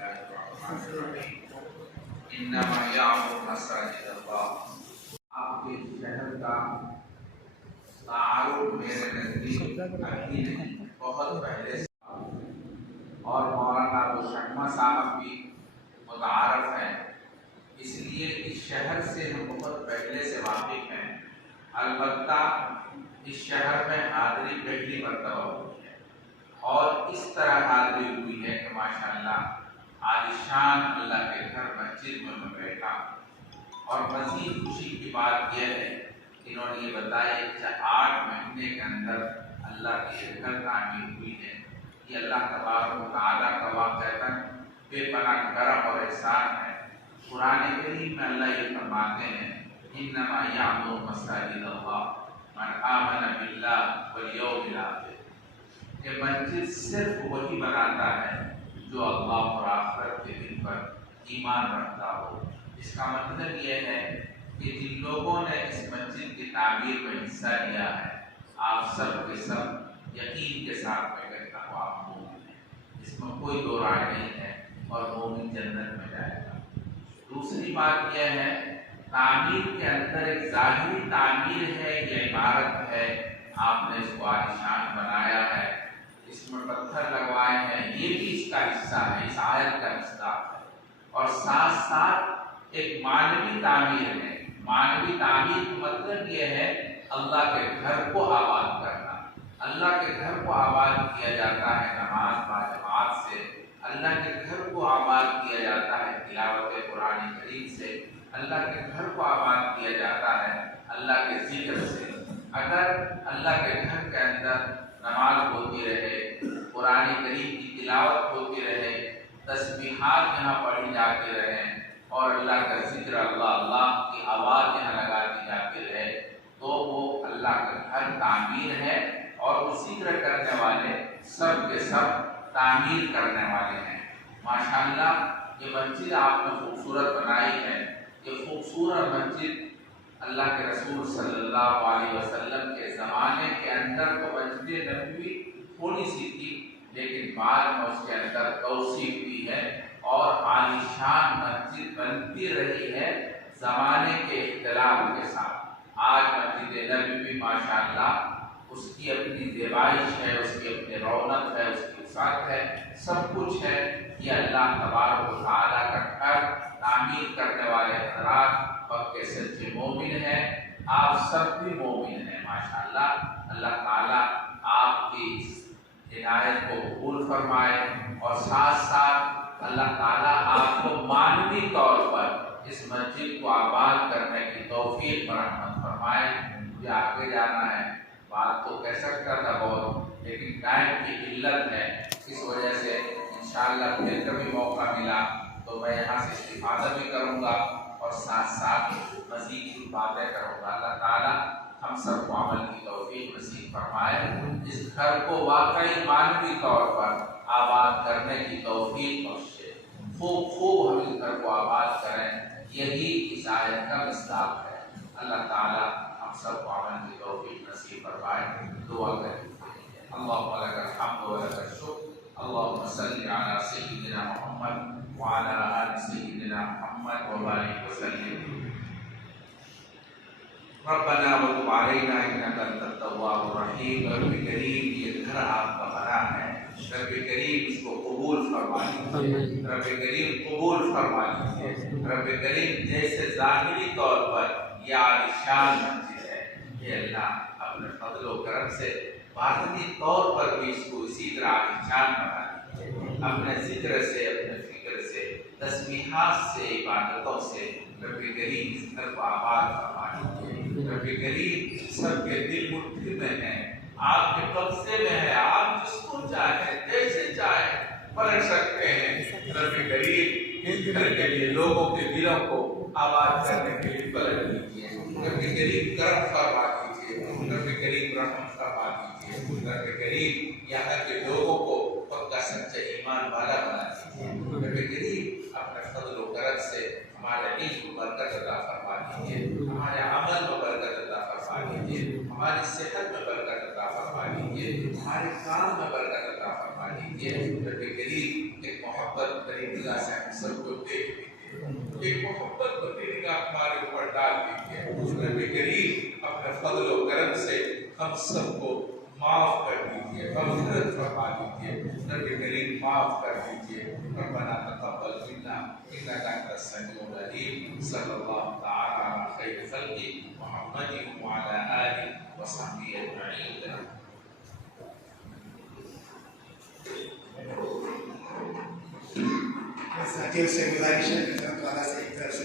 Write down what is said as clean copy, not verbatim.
الله الرحمن الرحيم انما يعمر مساجد اللہ آپ کے شہر کا تعارف میرے نزدیک ابھی نہیں، بہت پہلے سے، اور مولانا ابو شہمہ صاحب بھی متعارف ہیں، اس لیے اس شہر سے ہم بہت پہلے سے واقف ہیں۔ البتہ اس شہر میں حاضری پہلی مرتبہ ہوئی ہے، اور اس طرح حاضری ہوئی ہے کہ ماشاءاللہ عالیشان اللہ کے گھر مسجد میں بیٹھا۔ اور مزید خوشی کی بات یہ ہے کہ انہوں نے یہ بتایا کہ 8 مہینے کے اندر اللہ کی یہ گھر تعمیر ہوئی ہے۔ یہ اللہ تبارک و تعالیٰ کا واقعہ بے پناہ کرم اور احسان ہے۔ قرآن کریم میں اللہ یہ فرماتے ہیں انما یعمر مساجد اللہ من آمن باللہ والیوم الآخر، کہ مسجد صرف وہی بناتا ہے جو اللہ اور آخرت کے دن پر ایمان رکھتا ہو۔ اس کا مطلب یہ ہے کہ جن لوگوں نے اس مسجد کی تعمیر میں حصہ لیا ہے، آپ سب کے سب یقین کے ساتھ میں کہتا ہوں آپ مومن ہیں، اس میں کوئی دو رائے نہیں ہے، اور مومن جنت میں جائے گا۔ دوسری بات یہ ہے تعمیر کے اندر ایک ظاہری تعمیر ہے، یہ عمارت ہے، آپ نے اس کو عالیشان بنایا ہے، اس میں پتھر لگوائے ہیں، یہ بھی اس کا حصہ ہے، اس آیت کا حصہ ہے۔ اور ساتھ ساتھ ایک معنوی تعمیر ہے۔ معنوی تعمیر کا مطلب یہ ہے اللہ کے گھر کو آباد کرنا۔ اللہ کے گھر کو آباد کیا جاتا ہے نماز باجماعت سے، اللہ کے گھر کو آباد کیا جاتا ہے تلاوت قرآن کریم سے، اللہ کے گھر کو آباد کیا جاتا ہے اللہ کے ذکر سے۔ اگر اللہ کے گھر کے اندر نماز ہوتی رہے، قرآن کریم کی تلاوت ہوتی رہے، تسبیحات یہاں پڑھی جاتی رہیں، اور اللہ کا ذکر اللہ کی آواز یہاں لگا دی جاتی رہے، تو وہ اللہ کا گھر تعمیر ہے، اور وہ ذکر کرنے والے سب کے سب تعمیر کرنے والے ہیں۔ ماشاءاللہ یہ مسجد آپ نے خوبصورت بنائی ہے۔ یہ خوبصورت مسجد اللہ کے رسول صلی اللہ علیہ وسلم کے زمانے کے اندر تو مسجد نبوی تھوڑی سی تھی، لیکن بعد میں اس کے اندر توسیع ہوئی ہے، اور عالیشان مسجد بنتی رہی ہے زمانے کے اختلاف کے ساتھ۔ آج مسجد نبوی ماشاءاللہ اس کی اپنی زیبائش ہے، اس کی اپنی رونق ہے، اس کی وسعت ہے، سب کچھ ہے۔ یہ اللہ تبارک و تعالیٰ کا گھر تعمیر کرنے والے حضرات پکے سچے مومن ہیں، آپ سب بھی مومن ہیں ماشاءاللہ۔ اللہ تعالیٰ آپ کی اس عنایت کو قبول فرمائے، اور ساتھ ساتھ اللہ تعالیٰ آپ کو معنوی طور پر اس مسجد کو آباد کرنے کی توفیق فراہم فرمائے۔ مجھے آگے جانا ہے، بات تو کہہ سکتا تھا بہت، لیکن ٹائم کی قلت ہے، اس وجہ سے انشاءاللہ پھر کبھی موقع ملا تو میں یہاں سے استفادہ بھی کروں گا، اور ساتھ ساتھ مزید باتیں کروں گا۔ اللہ تعالیٰ ہم سب کو عمل کی توفیق نصیب فرمائے، اس گھر کو واقعی معنوی طور پر آباد کرنے کی توفیق بخشے، خوب ہم اس گھر کو آباد کریں، یہی اس آیت کا مصداق ہے۔ اللہ تعالیٰ ہم سب کو عمل کی توفیق نصیب فرمائے۔ دعا کریں۔ اللہم لک الحمد و لک الشکر، اللہم صلی علی سیدنا محمد وعلی آل سیدنا محمد وبارک وسلم۔ ربنا وتب علینا انک انت التواب الرحیم۔ رب کریم یہ گھر آپ کا بنا ہے، رب کریم اس کو قبول فرما لیجیے، رب کریم قبول فرما لیجیے، رب کریم جیسے ظاہری طور پر یہ عالیشان مسجد ہے، یہ اللہ اپنے فضل و کرم سے باطنی طور پر بھی اس کو اسی طرح عالیشان بنا لیجیے، اپنے ذکر سے، اپنے فکر سے، تسبیحات سے، عبادتوں سے رب کریم اس گھر کو آباد فرما لیجیے۔ رب کریم سب کے دل مٹھی میں ہے، آپ کے قبضے میں ہے، آپ جس کو چاہیں جیسے چاہیں پلٹ سکتے ہیں۔ رب کریم اس گھر کے لیے لوگوں کے دلوں کو آباد کرنے کے لیے پلٹ لیجیے۔ رب کریم کرم فرما دیجیے، رب کریم رحم فرما دیجیے، رب کریم یہاں کے لوگوں کو پکا سچا ایمان والا بنا دیجیے۔ رب کریم اپنے فضل و کرم سے ہمارے علم کو برکت عطا فرما دیجیے، ہمارے عمل میں برکت عطا فرما دیجیے، ہماری صحت میں برکت عطا فرما دیجیے، ہمارے کام میں برکت عطا فرما دیجیے۔ رب کریم ایک محبت محبت بھری نگاہ سے ہم سب کو دیکھ لیجیے، ایک محبت بھری نگاہ ہمارے اوپر ڈال دیجیے، رب کریم اپنے فضل و کرم سے ہم سب کو معاف کر دیجیے، مغفرت فرما دیجیے، رب کریم معاف کر دیجیے۔ ربنا تقبل منا انك انت السميع العليم، صلی اللہ تعالی علی خیر خلق محمد وعلى آله وصحبه اجمعین۔ ساتھیوں سے گزارش ہے کہ اللہ تعالیٰ سے ایک طرف سے